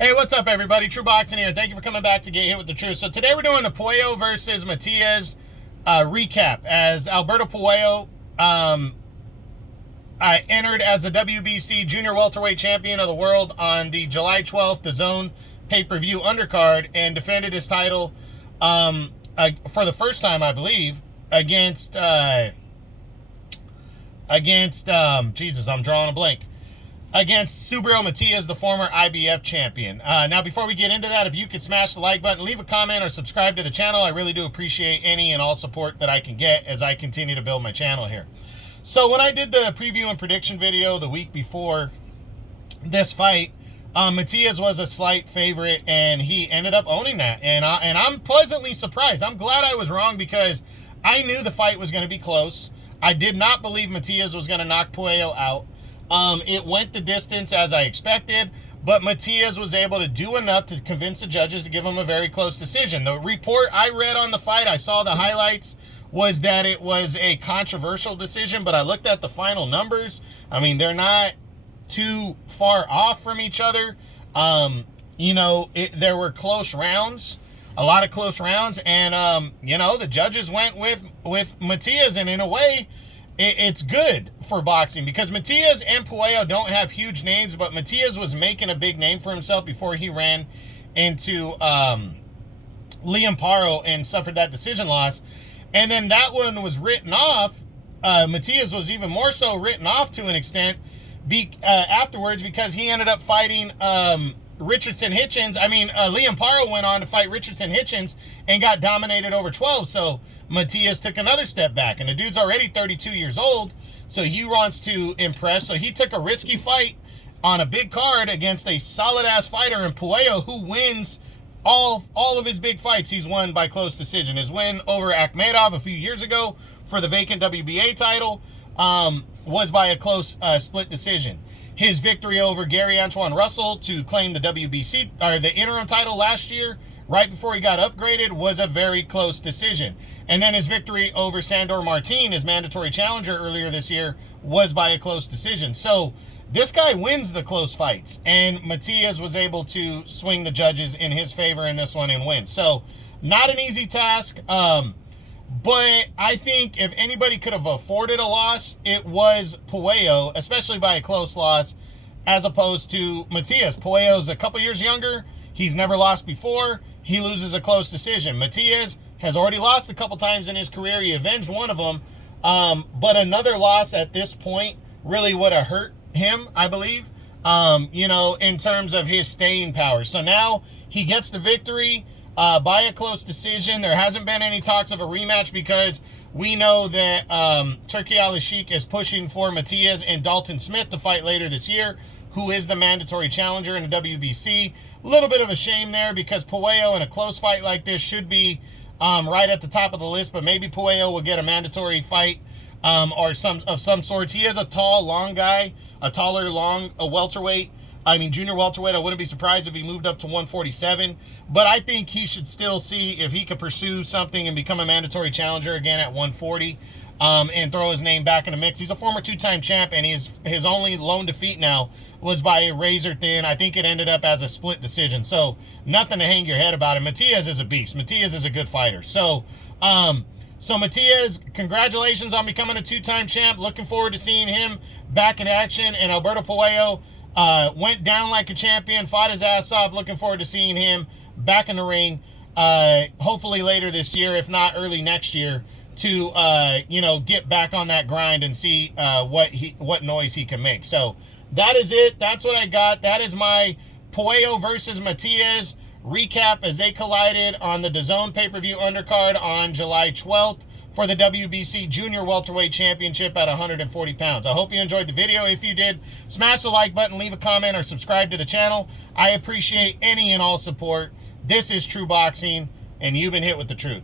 Hey, what's up, everybody? True Boxing here. Thank you for coming back to Get Hit with the Truth. So today we're doing the Puello versus Matias recap. As Alberto Puello entered as the WBC Junior Welterweight Champion of the World on the July 12th DAZN pay-per-view undercard and defended his title for the first time, I believe, against Jesus, I'm drawing a blank. Against Subriel Matias, the former IBF champion. Now, before we get into that, if you could smash the like button, leave a comment, or subscribe to the channel, I really do appreciate any and all support that I can get as I continue to build my channel here. So when I did the preview and prediction video the week before this fight, Matias was a slight favorite, and he ended up owning that. And I'm pleasantly surprised. I'm glad I was wrong because I knew the fight was going to be close. I did not believe Matias was going to knock Puello out. It went the distance as I expected, but Matias was able to do enough to convince the judges to give him a very close decision. The report I read on the fight, I saw the highlights, was that it was a controversial decision, but I looked at the final numbers. I mean, they're not too far off from each other. There were close rounds, a lot of close rounds, and, the judges went with Matias, and in a way, it's good for boxing because Matias and Puello don't have huge names, but Matias was making a big name for himself before he ran into Liam Paro and suffered that decision loss. And then that one was written off. Matias was even more so written off to an extent afterwards because he ended up fighting Richardson Hitchens. Liam Paro went on to fight Richardson Hitchens and got dominated over 12. So Matias took another step back, and the dude's already 32 years old, so he wants to impress. So he took a risky fight on a big card against a solid-ass fighter in Puello, who wins all of his big fights. He's won by close decision. His win over Akhmedov a few years ago for the vacant WBA title was by a close split decision. His victory over Gary Antoine Russell to claim the WBC, or the interim title last year, right before he got upgraded, was a very close decision. And then his victory over Sandor Martin, his mandatory challenger earlier this year, was by a close decision. So this guy wins the close fights, and Matias was able to swing the judges in his favor in this one and win. So not an easy task, but I think if anybody could have afforded a loss, it was Puello, especially by a close loss, as opposed to Matias. Puello's a couple years younger. He's never lost before. He loses a close decision. Matias has already lost a couple times in his career. He avenged one of them. But another loss at this point really would have hurt him, I believe, in terms of his staying power. So now he gets the victory by a close decision. There hasn't been any talks of a rematch because we know that Turki Al-Sheikh is pushing for Matias and Dalton Smith to fight later this year, who is the mandatory challenger in the WBC. A little bit of a shame there because Puello in a close fight like this should be right at the top of the list, but maybe Puello will get a mandatory fight or some sorts. He is a tall, long guy, a welterweight. Junior welterweight. I wouldn't be surprised if he moved up to 147, but I think he should still see if he could pursue something and become a mandatory challenger again at 140 and throw his name back in the mix. He's a former two-time champ, and his only lone defeat now was by a razor thin. I think it ended up as a split decision, so nothing to hang your head about it. Matias is a beast. Matias is a good fighter. So Matias, congratulations on becoming a two-time champ. Looking forward to seeing him back in action. And Alberto Puello went down like a champion, fought his ass off. Looking forward to seeing him back in the ring, hopefully later this year, if not early next year, to get back on that grind and see what noise he can make. So that is it. That's what I got. That is my Puello versus Matias recap as they collided on the DAZN pay-per-view undercard on July 12th for the WBC Junior Welterweight Championship at 140 pounds. I hope you enjoyed the video. If you did, smash the like button, leave a comment, or subscribe to the channel. I appreciate any and all support. This is True Boxing, and you've been hit with the truth.